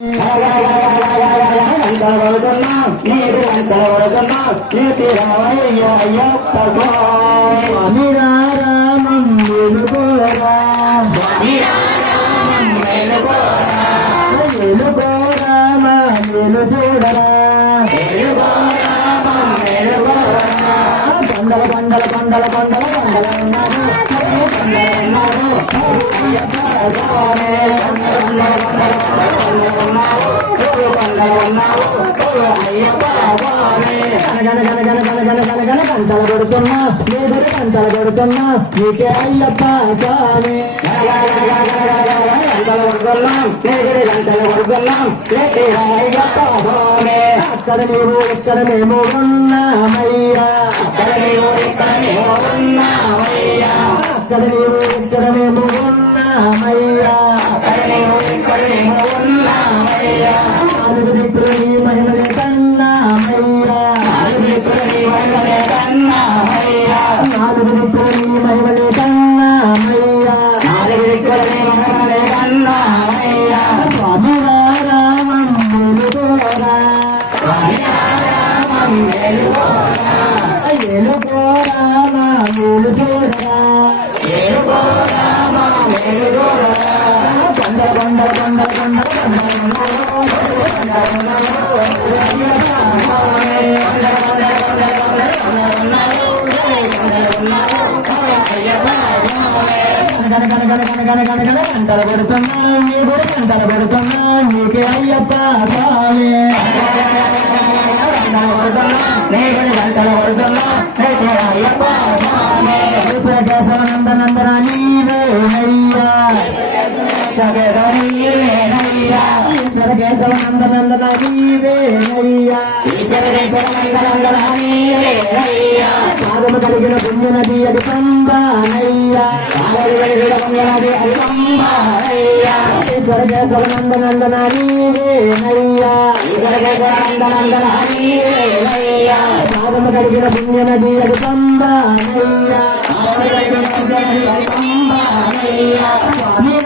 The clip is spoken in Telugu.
నీరు ఎంతవరకున్నా నీ తీరమయ్యో అయ్యప్ప రామం వెలుగోరా వెలుగోరామా వెలు చూడరా కొండల కొండల కొండల కొండల కొండల ఉన్నారు కంటలు కొడుతున్నా లేదు కంటలు కొడుతున్నా నీకే అయ్యప్ప స్వామి గంటలు కొడుతున్నాం లేదు గంటలు కొడుతున్నాం నీకే అయ్యప్ప స్వామి అక్కడ నీవు ఇక్కడ మేము ఉన్నామయ్యా అక్కడ నీవు ఇక్కడ మేము ఉన్నామయ్యా అక్కడ నీవు ఇక్కడ మేము ఉన్నామయ్యా అక్కడ నీవు ఇక్కడ మేము ఉన్నామయ్యా నాలుగు దిక్కులు నీ మహిమలే కన్నామయ్యా నాలుగు దిక్కులు నీ మహిమలే కన్నామయ్యా నాలుగు దిక్కులు నీ మహిమలే కన్నామయ్యా నాలుగు దిక్కులు నీ మహిమలే కన్నామయ్యా స్వామి రామం వెలుగోరా స్వామి రామం వెలుగోరా వెలుగోరామా వెలుగోరా వెలుగోరామా వెలుగోరా కొండ కొండ కొండ కొండ కంటలు పెడుతున్నా నీకు కంటలు పెడుతున్నా నీకే అయ్యప్ప స్వామి గంటలు కొడుతున్నా నీకే అయ్యప్ప స్వామి కేశవనందనందన నీవే నయ్యా ఈశ్వర కేశవనందనందన నీవే నయ్యా పాదము కలిగిన పుణ్యనది అది పంబానయ్యా ఈశ్వర కేశవనందనందన నీవే నయ్యా పాదము కలిగిన పుణ్యనది అది పంబానయ్యా స్వామి